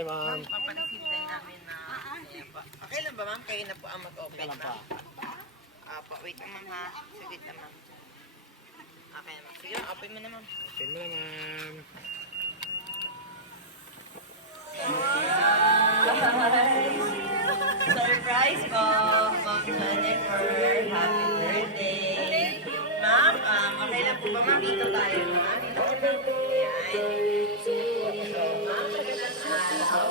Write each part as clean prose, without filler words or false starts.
Hi, ma'am. Papareceive din namin na. Ayan po. Okay lang ba, ma'am? Kayo na po ang mag-open, ma'am. Po, wait lang, ma'am, ha? Saglit lang, ma'am. Okay, ma'am. Sige, ma'am. Open mo na, ma'am. Open mo na, ma'am. Surprise po, Ma'am Jennifer. Happy birthday. Ma'am, okay lang po ba, ma'am? Dito tayo, ma'am. Dito ko lang po yan. So, ma'am, magandang araw.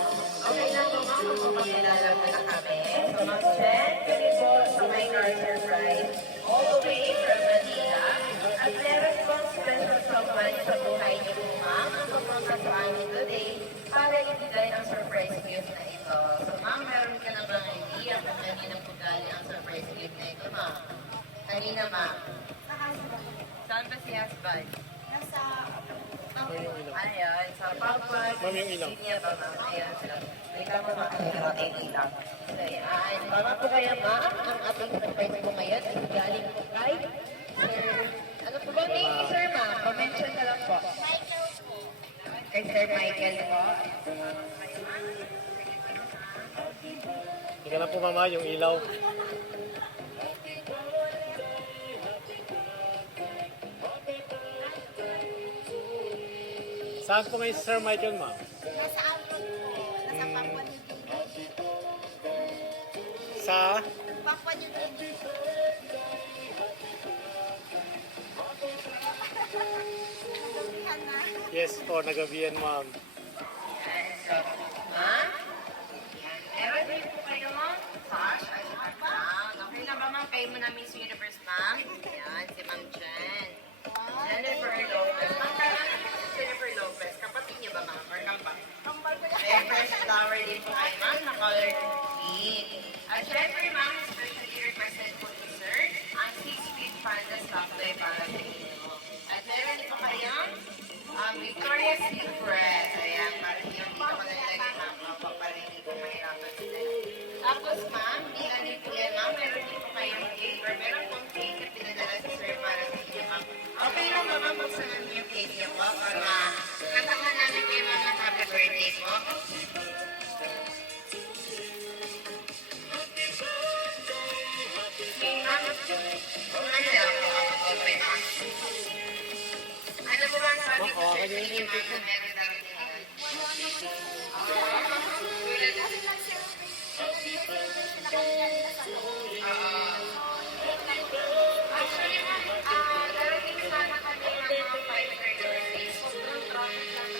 Okay lang po, ma'am, kung magpapakilala mo na kami. So, Ma'am Jen, kami po sa may car surprise all the way from Manila. At meron pong special someone sa buhay niyo po, ma'am, ang pagmamasahan niyo today para ibigay ang surprise gift na ito. So, ma'am, meron ka na bang idea kung kanina po galing ang surprise gift na ito, ma'am? Kanina, ma'am. Sa husband. Saan ba si husband? Nasa Ma'am, yung ilaw. Ayan, sa pagpag. Ma'am, yung ilaw. Sinya ba, ma'am? Ayan, sila. May tama ba? Ayan, ilaw. So, ayan. Mama po kaya, ma'am, ang ating surprise po ngayon ay galing po kay Sir. Ano po ba name ni Sir, ma'am? Pa-mention na lang po. Michael po. Kay Sir Michael po. Ika na po, mama, yung ilaw. Saan po ngayon si Sir Michael, ma'am? Nasa abroad po. Nasa Papua New Guinea. Sa? Papua New Guinea. Nagabihan na. Yes po, nagabihan, ma'am. Ayan, so, ma'am. Ayan, meron din po kayo, ma'am. Sash, ay si Ma'am Brown. Okay lang ba, ma'am? Kayo mo na Miss Universe, ma'am. Ayan, si Ma'am Jen. Jennifer Lopez. Ma'am, kailangan po si Jennifer Lopez. Kapatid niyo ba, ma'am? Or kambal? Kambal ko yan. May fresh flower din po kayo, ma'am, na color pink. At syempre, ma'am, especially requested po ni Sir, ang 6-feet panda stock toy para sa inyo. At meron din po kayong Victoria's Secret. Ayan, para hindi ko nalagay, ma'am, para hindi ko mahirapan sila. Tapos, ma'am, bilang din po yan, ma'am, meron din po kayong cake or meron pong cake na pinadala si Sir para sa inyo, ma'am. Okay lang ba, ma'am, buksan namin yung cake niyo po para katahan namin kayo, ma'am, ng happy birthday po. Okay, ma'am. Ano lang po ako open, ma'am? Ano po ba ang sabi ko Ma'am, sa okay na inyo, yung ma'am, na meron namin yan? Kasi nag-celebrate. Pinakalihan nila sa loob. Actually, ma'am, darating sana kami ng mga 5:30 or 6. Sobrang traffic lang.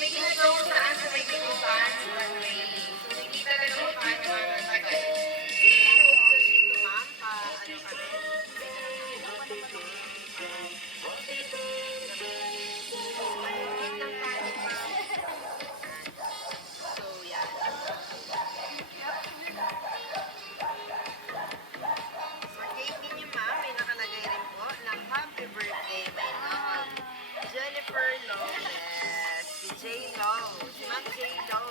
May ginagawa saan sa may tigupan sa runway. So, hindi talaga kung paano ang tagal. Dito, ma'am, ano kami? So, yan. Sa cake ninyo, ma'am, may nakalagay rin po ng happy birthday, my love. Jennifer Lopez. Si J-Lo. Si Ma'am J-Lo.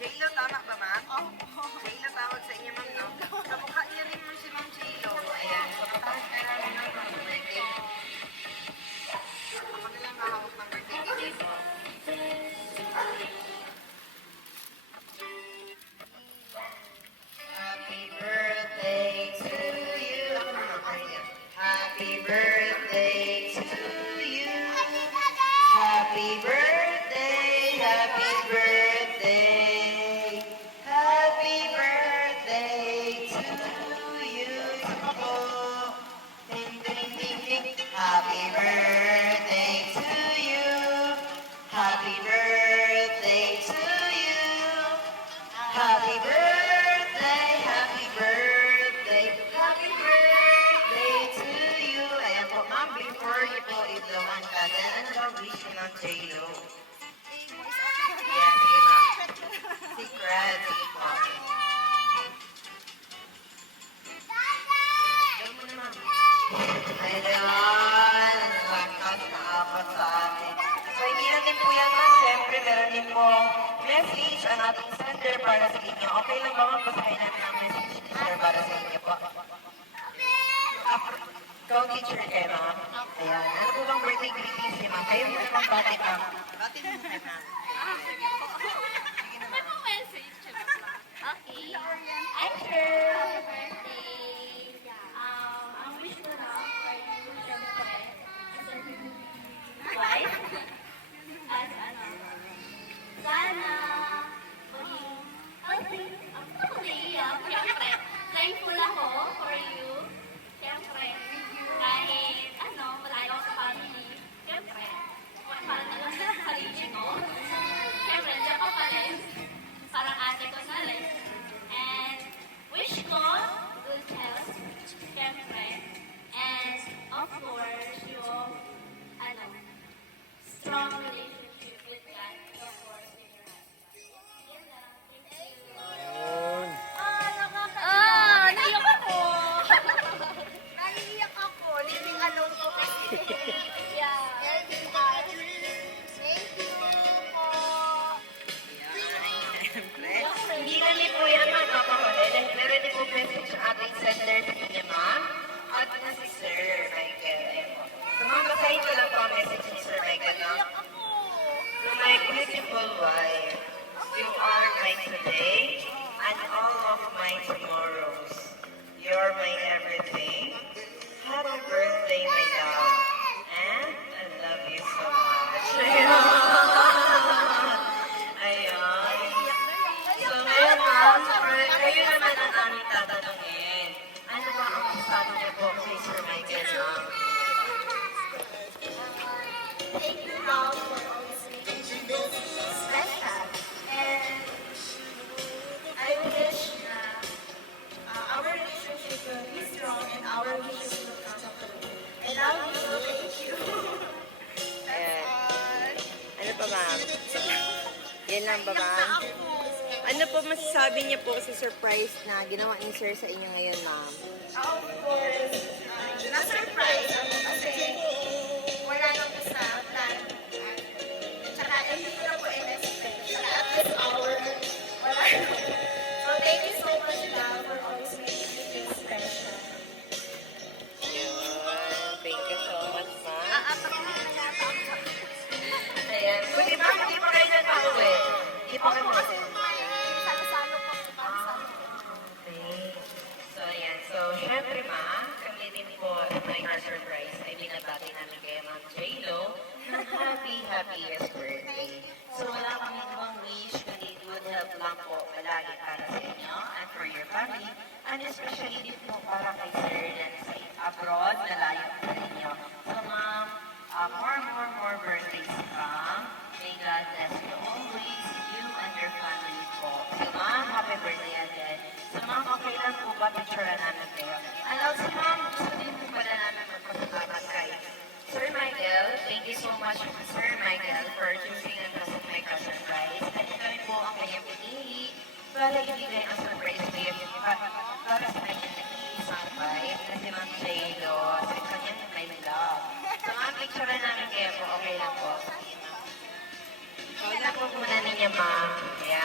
J-Lo, tama ba, ma'am? J-Lo tawag sa inyo, ma'am, no? Kamukha niya rin mo si Ma'am J-Lo. Ayan. So, patawag ka namin ng birthday. Ako na lang mahawak ng birthday kay J-Lo. Happy birthday to you. Happy birthday to you. Happy birthday, happy birthday. Happy birthday to you. Ding, ding, ding, ding. Happy birthday to you. Happy birthday to you. Happy birthday, happy birthday, happy birthday to you. Ayan po, ma'am, before you po i-blow ang candle, ano daw wish mo ng J-Lo? Ayan, sige ma'am. Secret, sige po. Gawin mo na, ma'am. Ayan, lakas na apat sa atin. So, hindi na din po yan, ma'am. Siyempre, meron din po message ang ating sender para sa inyo. Okay lang ba, ma'am? Basahin natin ang message ni sir para sa inyo po. Ikaw, teacher kayo, ma'am. Ayan. Ano po bang birthday greetings niyo, ma'am? Kayo mo naman bati, ma'am. Bati mo kay ma'am. course, yung, ano, strong relationship with God, of course, in your husband. Yan lang. Thank you. Yun. Naiyak ako. Naiiyak ako. Living alone ko kasi. Yeah. Thank you po. Hindi na ni po yan magpapahuli. Pero di po message sa ating sender ni ma'am at na si Sir Michael. So ma'am, basahin ko lang po ang message ni Sir Michael. No? To my beautiful wife, you are my today and all of my tomorrows. You're my everything. Happy birthday, my love. And I love you so much. Ayan. So ngayon ma'am, kayo naman ang aming tatanungin. Ano ba ang masasabi niyo po kay Sir Michael, ma'am? Thank you, Mom, for always making this special. And I wish our relationship will be strong and our wishes will come true. And I love you. Thank you. Ayan. Ano pa ma'am? Yan lang ba ma'am? Ano po masasabi niyo po sa surprise na ginawa ni Sir sa inyo ngayon, ma'am? Of course, na-surprise ako kasi wala nang sa plan. Tsaka hindi ko na po in-expect. Tsaka at this hour, wala na. So thank you so much, love, for always making me feel special. Thank you so much, ma'am. Aapak na yata ako. Ayan. Kundi ma'am, hindi pa kayo nagpauwi. Hindi pa kayo Kasi salo-salo po. Salo-salo. Okay. So, ayan. So, syempre ma'am, kami din po may surprise ay binabati namin kay Ma'am J-Lo ng happiest birthday. So, wala kami ibang wish, kundi good health lang po palagi para sa inyo and for your family. And especially din po para kay Sir na sa abroad na layo sa inyo. So, ma'am, more birthdays to come. May God bless you always, you and your family po. So, ma'am, happy birthday again. So, ma'am, okay lang po ba picture namin kayo? And also, ma'am, gusto din po pala namin magpasalamat kay Sir Michael. Thank you so much, Sir Michael, for choosing and trusting my cousin Bryce. At ito rin po ang kanyang pinili para ibigay ang surprise gift para sa kanyang nag-iisang wife na si Ma'am J-Lo sa kanyang may love. So, ma'am, picture namin kayo po. Okay lang po. Wala po muna ninyo, ma'am. Ayan.